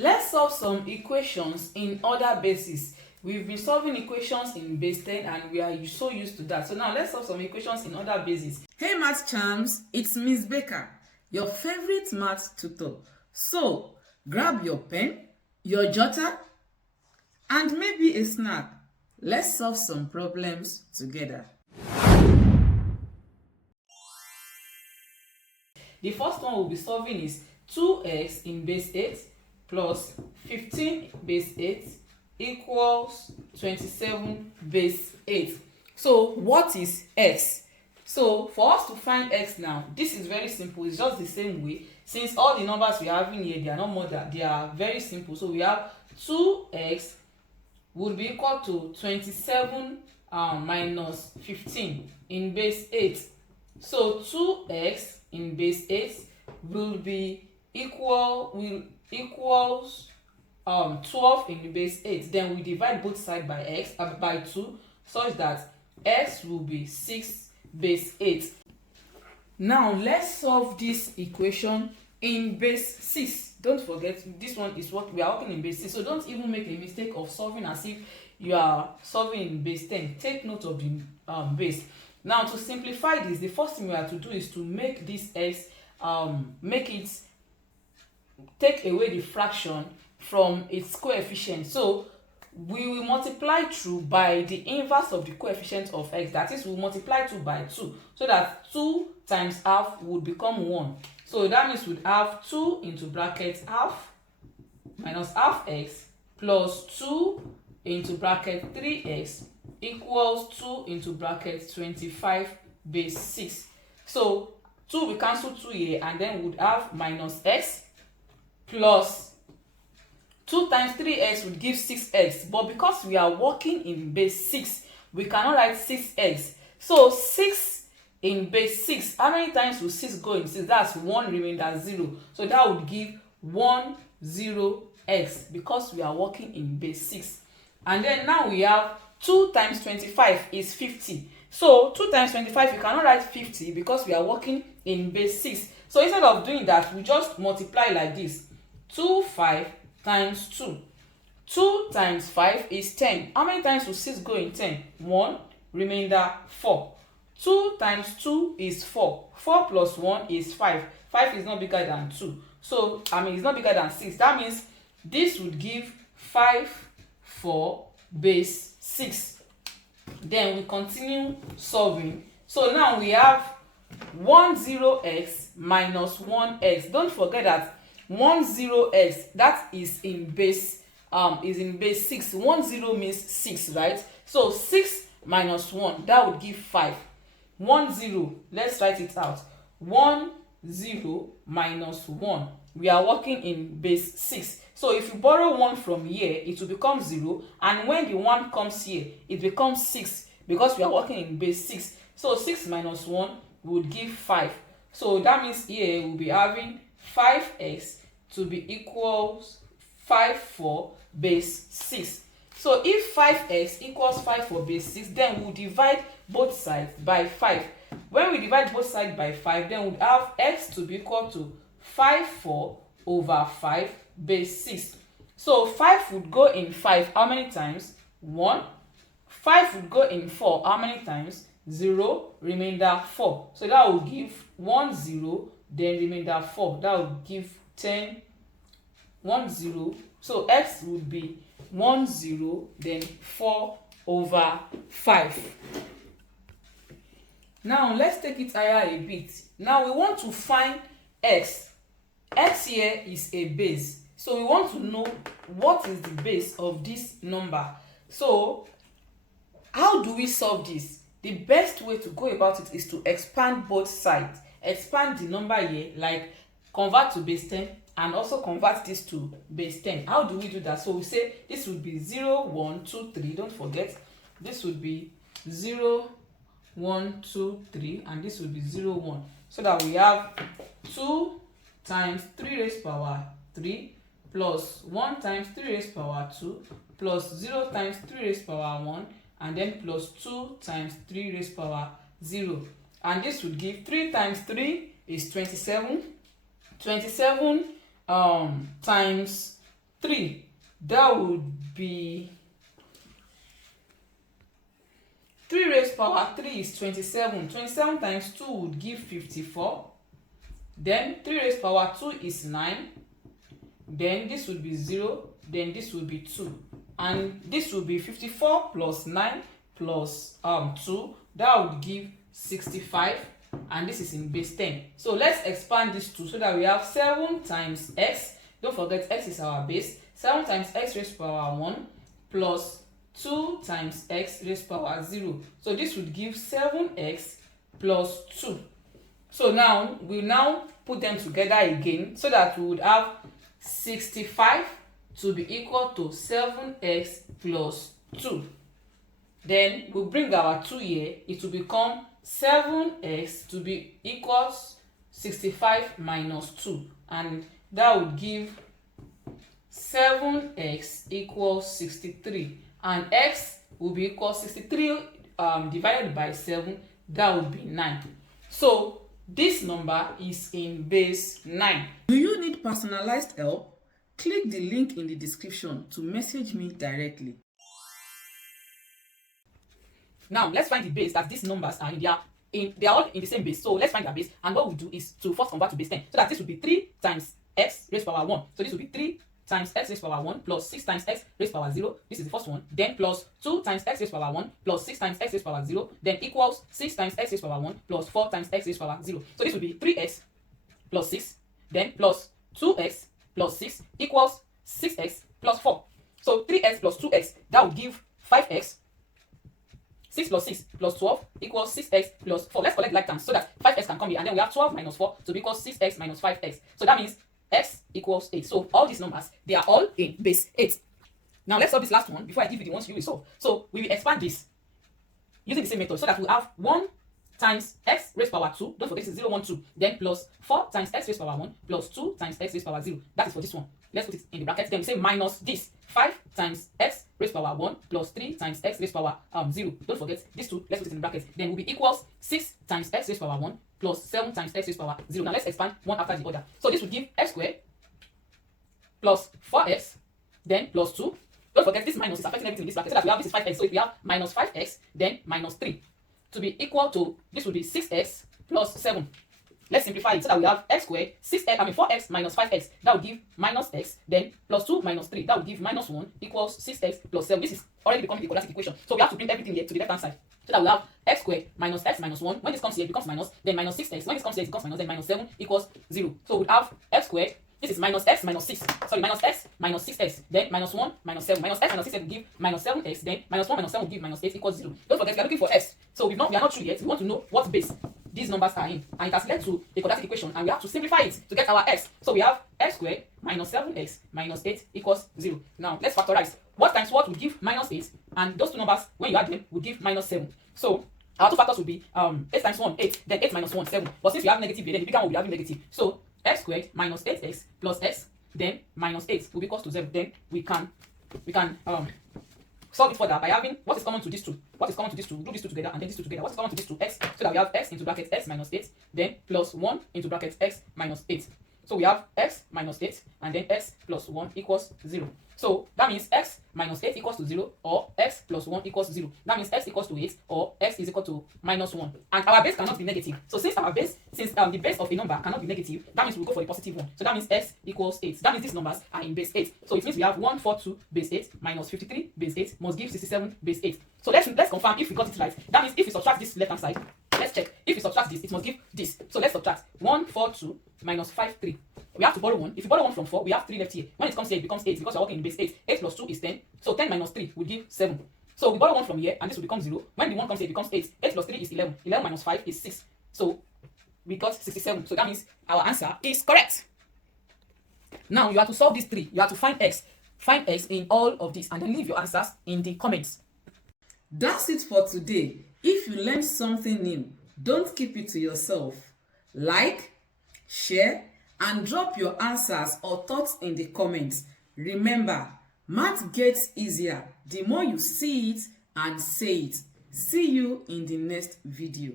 Let's solve some equations in other bases. We've been solving equations in base 10 and we are so used to that. So now let's solve some equations in other bases. Hey math charms, it's Miss Becca, your favorite math tutor. So grab your pen, your jotter, and maybe a snack. Let's solve some problems together. The first one we'll be solving is 2x in base 8 plus 15 base 8 equals 27 base 8. So what is x? So for us to find x now, this is very simple. It's just the same way. Since all the numbers we have in here, they are not more than, they are very simple. So we have 2x would be equal to 27 minus 15 in base 8. So 2x in base 8 will be equals 12 in the base 8. Then we divide both sides by x by 2 such that x will be 6 base 8. Now let's solve this equation in base 6. Don't forget, this one is what we are working in base 6. So don't even make a mistake of solving as if you are solving in base 10. Take note of the base. Now to simplify this, the first thing we have to do is to make this x take away the fraction from its coefficient. So we will multiply through by the inverse of the coefficient of x. That is, we'll multiply 2 by 2 so that 2 times half would become 1. So that means we'd have 2 into bracket half minus half x plus 2 into bracket 3x equals 2 into bracket 25 base 6. So 2 we cancel 2 here and then we would have minus x plus 2 times 3x would give 6x. But because we are working in base 6, we cannot write 6x. So 6 in base 6, how many times will 6 go in 6? That's 1 remainder 0. So that would give 1 0x because we are working in base 6. And then now we have 2 times 25 is 50. So 2 times 25, you cannot write 50 because we are working in base 6. So instead of doing that, we just multiply like this. 5 times 2. 2 times 5 is 10. How many times will 6 go in 10? 1, remainder 4. 2 times 2 is 4. 4 plus 1 is 5. 5 is not bigger than 2. So, it's not bigger than 6. That means this would give 5 for base 6. Then we continue solving. So now we have 10x minus 1x. Don't forget that 10x, that is in base 6. 10 means 6, right? So 6 minus 1, that would give 5. 10, let's write it out. 10 minus 1. We are working in base 6. So if you borrow 1 from here, it will become 0. And when the 1 comes here, it becomes 6 because we are working in base 6. So 6 minus 1 would give 5. So that means here we'll be having 5x to be equals 5 for base 6. So if 5x equals 5 for base 6, then we'll divide both sides by 5. When we divide both sides by 5, then we'll have x to be equal to 5 4 over 5 base 6. So 5 would go in 5 how many times? 1. 5 would go in 4 how many times? 0, remainder 4. So that will give 1 0, then remainder 4. That will give 10, 1 0. So x would be 1 0, then 4 over 5. Now let's take it higher a bit. Now we want to find x. X here is a base. So we want to know what is the base of this number. So how do we solve this? The best way to go about it is to expand both sides. Expand the number here, like convert to base 10 and also convert this to base 10. How do we do that? So we say this would be 0, 1, 2, 3. Don't forget, this would be 0, 1, 2, 3, and this would be 0, 1. So that we have 2 times 3 raised power 3 plus 1 times 3 raised power 2 plus 0 times 3 raised power 1 and then plus 2 times 3 raised power 0. And this would give 3 times 3 is 27. 27 times 3. That would be 3 raised power 3 is 27. 27 times 2 would give 54. Then 3 raised power 2 is 9. Then this would be 0. Then this would be 2. And this would be 54 plus 9 plus 2. That would give 65. And this is in base 10. So let's expand this 2 so that we have 7 times x. Don't forget x is our base. 7 times x raised power 1 plus 2 times x raised power 0. So this would give 7x plus 2. So now we now put them together again so that we would have 65 to be equal to 7x plus 2. Then we bring our 2 here. It will become 7x to be equals 65 minus 2. And that would give 7x equals 63. And x will be equal 63 divided by 7. That would be 9. So this number is in base 9. Do you need personalized help? Click the link in the description to message me directly. Now let's find the base that these numbers are in. They are all in the same base. So let's find their base. And what we do is to first convert to base 10. So that this would be 3 times x raised power 1. So this would be 3 times x raised power 1 plus 6 times x raised power 0. This is the first one. Then plus 2 times x raised power 1 plus 6 times x raised power 0. Then equals 6 times x raised power 1 plus 4 times x raised power 0. So this would be 3x plus 6. Then plus 2x plus 6 equals 6x plus 4. So 3x plus 2x, that would give 5x. 6 plus 6 plus 12 equals 6x plus 4. Let's collect like terms so that 5x can come here. And then we have 12 minus 4 to equal 6x minus 5x. So that means x equals 8. So all these numbers, they are all in base 8. Now let's solve this last one before I give you the ones you will solve. So we will expand this using the same method so that we have 1 times x raised power 2. Don't forget this is 0, 1, 2. Then plus 4 times x raised power 1 plus 2 times x raised power 0. That is for this one. Let's put it in the bracket. Then we say minus this 5 times x raised power 1 plus 3 times x raised power 0. Don't forget these two. Let's put it in the bracket. Then will be equals 6 times x raised power 1 plus 7 times x raised power 0. Now let's expand one after the other. So this would give x squared plus 4x then plus 2. Don't forget this minus is affecting everything in this bracket so that we have this is 5x. So if we have minus 5x then minus 3 to be equal to this would be 6x plus 7. Let's simplify it so that we have x squared 4x minus 5x. That would give minus x. Then plus 2 minus 3. That would give minus 1 equals 6x plus 7. This is already becoming the quadratic equation. So we have to bring everything here to the left hand side. So that we have x squared minus x minus 1. When this comes here, it becomes minus. Then minus 6x. When this comes here, it becomes minus. Then minus 7 equals 0. So we have x squared. This is minus x minus 6. Sorry, minus x minus 6x. Then minus 1 minus 7. Minus x minus 6 will give minus 7x. Then minus 1 minus 7 will give minus 8 equals 0. Don't forget, we are looking for s. So we are not true yet. We want to know what base these numbers are in. And it has led to a quadratic equation. And we have to simplify it to get our x. So we have x squared minus 7x minus 8 equals 0. Now let's factorize. What times what would give minus 8? And those two numbers, when you add them, would give minus 7. So our two factors would be 8 times 1, 8. Then 8 minus 1, 7. But since we have negative here, then the bigger one will be having negative. So x squared minus 8x plus x then minus 8 will be equals to 0. Then we can solve it further by having what is common to these two. What is common to these two? Do these two together and then these two together. What is common to these two? X. So that we have x into bracket x minus 8. Then plus 1 into bracket x minus 8. So we have x minus 8 and then x plus 1 equals 0. So that means x minus 8 equals to 0 or x plus 1 equals 0. That means x equals to 8 or x is equal to minus 1. And our base cannot be negative. So since the base of a number cannot be negative, that means we'll go for the positive one. So that means x equals 8. That means these numbers are in base 8. So it means we have 142 base 8 minus 53 base 8 must give 67 base 8. So let's confirm if we got it right. That means if we subtract this left hand side, let's check. If we subtract this, it must give this. So let's subtract 142 minus 53. We have to borrow 1. If you borrow 1 from 4, we have 3 left here. When it comes here, it becomes 8 because we're working in base 8. 8 plus 2 is 10. So 10 minus 3 will give 7. So we borrow 1 from here and this will become 0. When the 1 comes here, it becomes 8. 8 plus 3 is 11. 11 minus 5 is 6. So we got 67. So that means our answer is correct. Now you have to solve these 3. You have to find x. Find x in all of this and then leave your answers in the comments. That's it for today. If you learned something new, don't keep it to yourself. Like, share, and drop your answers or thoughts in the comments. Remember, math gets easier the more you see it and say it. See you in the next video.